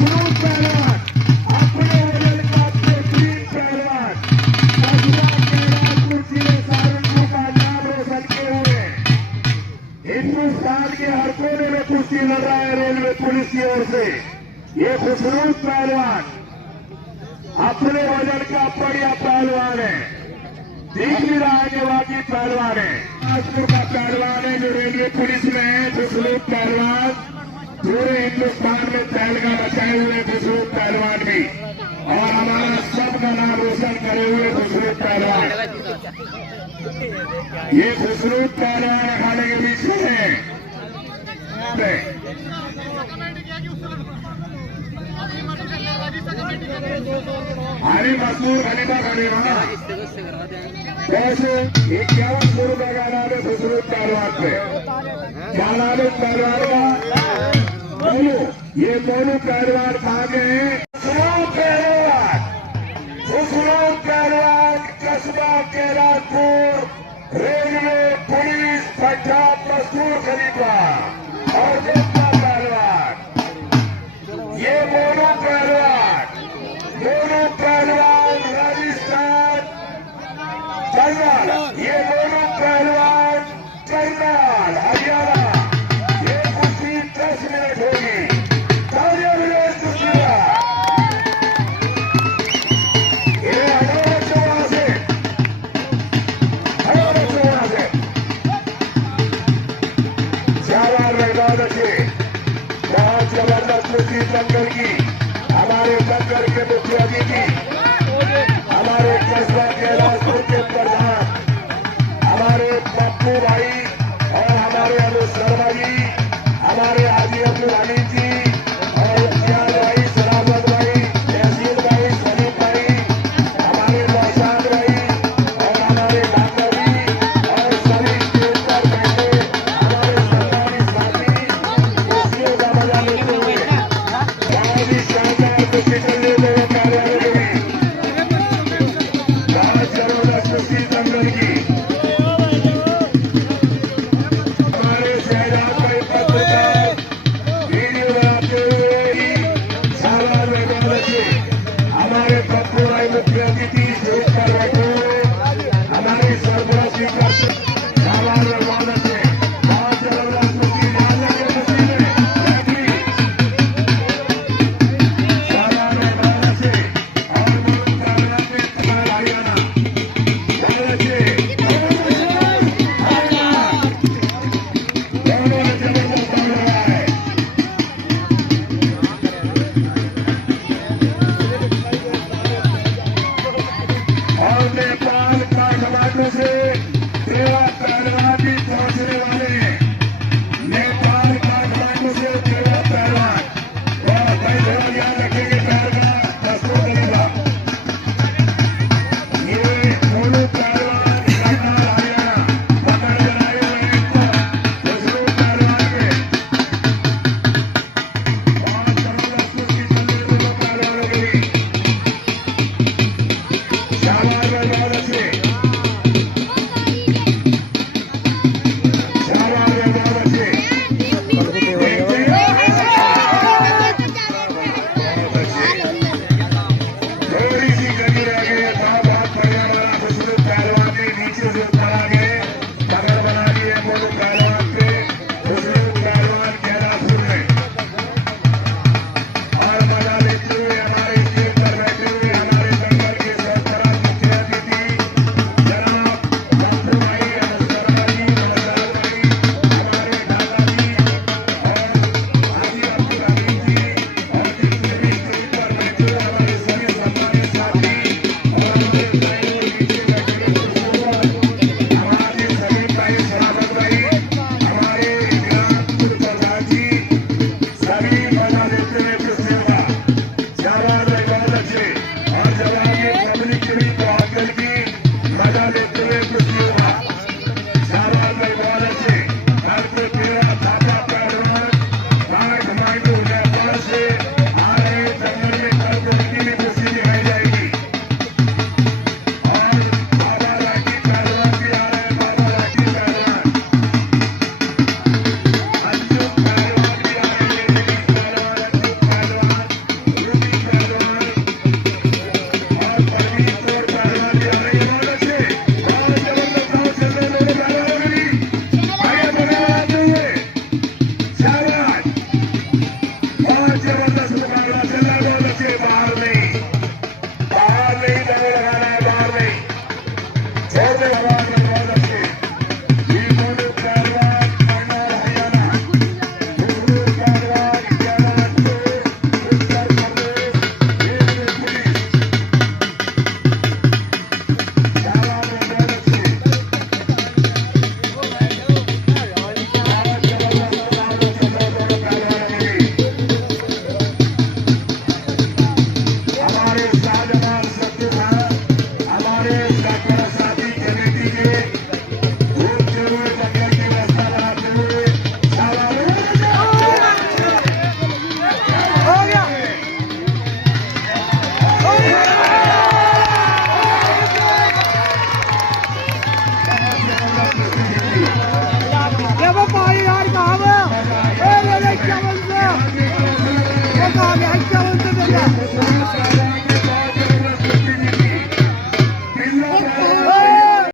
खुशनूद पहलवान अपने वजन का बेहतरीन पहलवान कैलाशपुर जिले सहारनपुर का नाम रोशन किए हुए हिंदुस्तान के हर कोने में कुश्ती लड़ रहा है रेलवे पुलिस की ओर से। ये खुशनूद पहलवान अपने वजन का बढ़िया पहलवान है, दिख भी रहा है कि बाकी पहलवान है। कैलाशपुर का पहलवान है जो रेलवे पुलिस में है। खुशनूद पहलवान पूरे हिंदुस्तान में तहलका मचाए हुए खुशनूद पहलवान भी, और हमारा सबका नाम रोशन करे हुए खुशनूद पहलवान। ये खुशनूद पहलवान अखाड़े के बीच में है। हरी मजबूर खलीफा खलीफा कैसे 51 रुपए का नाम है खुशनूद पहलवान पे। क्या नाम है पहलवान का? ये दोनों पहलवान कहाँ गए हैं? खुशनूद पहलवान कस्बा कैलाशपुर रेलवे पुलिस पट्टा मजदूर खलीफा और जनता पहलवान। ये दोनों पहलवान राजस्थान करनाल, ये दोनों पहलवान करनाल हरियाणा। ये कुश्ती 10 मिनट होगी। बहुत जबरदस्त कुश्ती दंगल की हमारे दंगल के मुखिया जी की, हमारे कस्बा कैलाशपुर के प्रधान हमारे पप्पू भाई और हमारे अनु शर्मा जी, हमारे हाजी अब्दुल हमीद जी और इम्तियाज भाई, सलामत भाई, तहसील भाई, सलीम भाई, हमारे नौशाद भाई और हमारे डॉक्टर जी और सभी स्टेज पर बैठे हमारे सरकारी साथी कुश्तियों का मजा लेते हुए बहुत ही शानदार कुश्ती चलने हुए कार्यालय में बहुत जबरदस्त कुश्ती दंगल की हमारे शहजाद भाई पत्रकार जबरदस्त